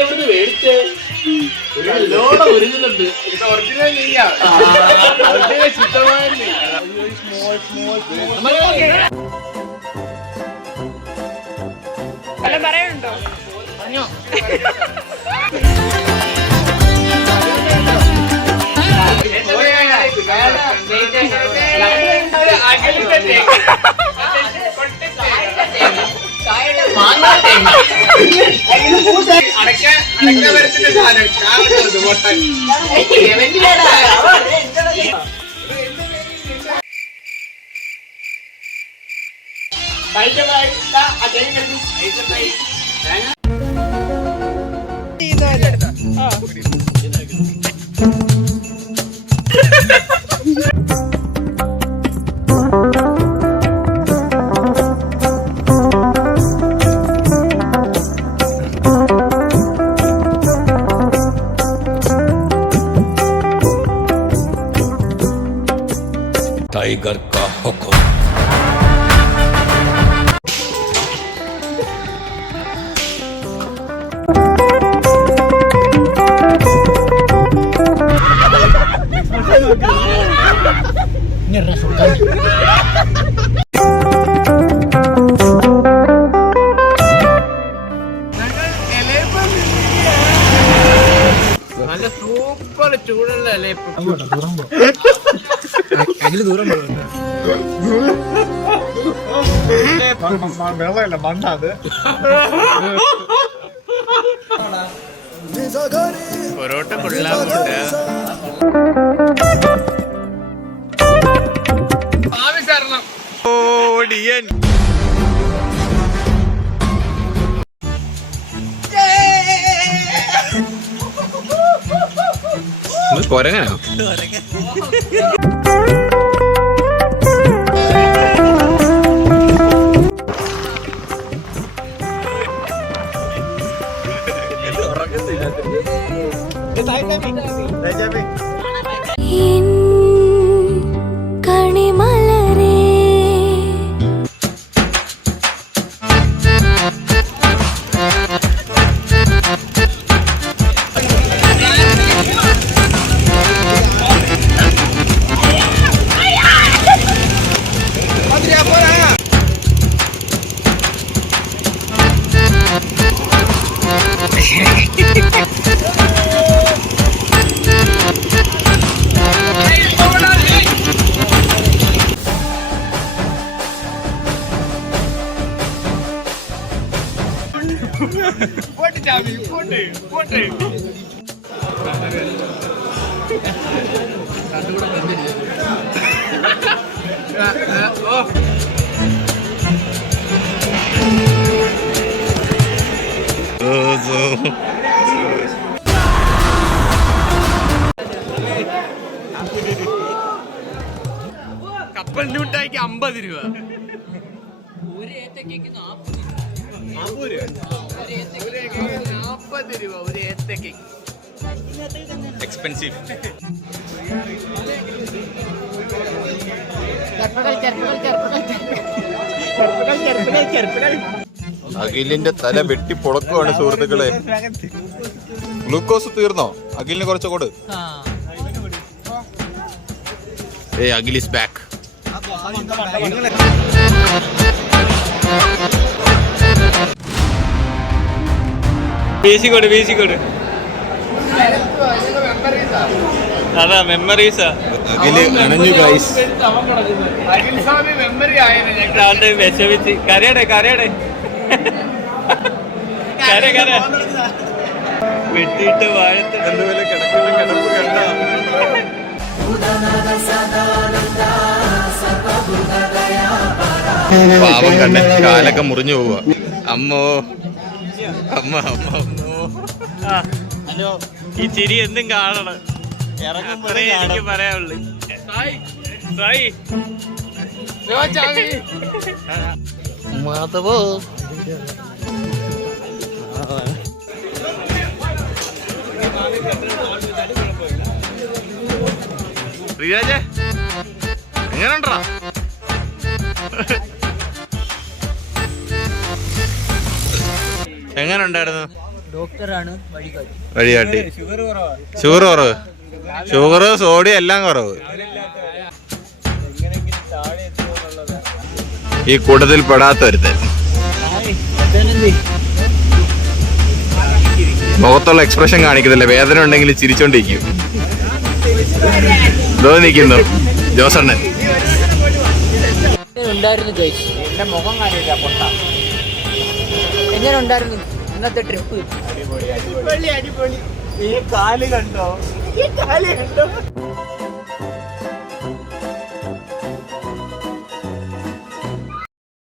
എവിടുന്ന് മേടിച്ചേ? നല്ലോണം ഒരുങ്ങുന്നുണ്ട്. ഒറിജിനൽ പറയാനുണ്ടോ? टाइगर का हुक्म। നല്ല സൂപ്പർ ചൂടുള്ളല്ലേ വെള്ളമല്ല മണ്ണത്. പൊറോട്ട കൊള്ളാമുണ്ട്. ഓടിയൻ കൊരങ്ങനോ? കപ്പലിന്റെ മിഠായിക്ക് 50 രൂപ. ഒരു ഏത്തക്കയ്ക്ക് 40 രൂപ. ഒരു ഏത്തക്കയ്ക്ക് എക്സ്പെൻസീവ്. അഖിലിന്റെ തല വെട്ടി പൊളക്കുവാണ് സുഹൃത്തുക്കളെ. ഗ്ലൂക്കോസ് തീർന്നോ? അഖിലിന് കുറച്ച് കൊടു. Akhil is back. വീശിക്കോട്. അതാ മെമ്മറീസാ. അഖില് അണഞ്ഞു ഗൈസ്. വിഷമിച്ച് കരയടെ വെട്ടിയിട്ട് വാഴത്ത് അതുപോലെ കിടക്കുന്ന കിടപ്പ് കണ്ട. പാവം കണ്ണ് കാലൊക്കെ മുറിഞ്ഞു പോവുക. അമ്മോ. ഹലോ, ഈ ചിരി എന്തും കാണണം. അത്രേ എനിക്ക് പറയാനുള്ളു. മാധവോ റിയാജെ എങ്ങനെയുണ്ടാ? എങ്ങനെ ഉണ്ടായിരുന്നു? ഡോക്ടറാണ് വഴികാട്ടി. ഷുഗർ കുറവ്, ഷുഗർ സോഡിയം എല്ലാം കുറവ്. ഈ കൂട്ടത്തിൽ പെടാത്ത ഒരുത്തൻ മുഖത്തുള്ള എക്സ്പ്രഷൻ കാണിക്കുന്നില്ല. വേദന ഉണ്ടെങ്കിൽ ചിരിച്ചോണ്ടിരിക്കും. ഇതോ നിൽക്കുന്നു ജോസണ്ണൻ. ഉണ്ടായിരുന്നു ഗൈസ്, എന്റെ മുഖം കാണില്ല പൊട്ട. എങ്ങനെ ഉണ്ടായിരുന്നു ഇന്നത്തെ ട്രിപ്പ്? ഈ കാല് കണ്ടോ?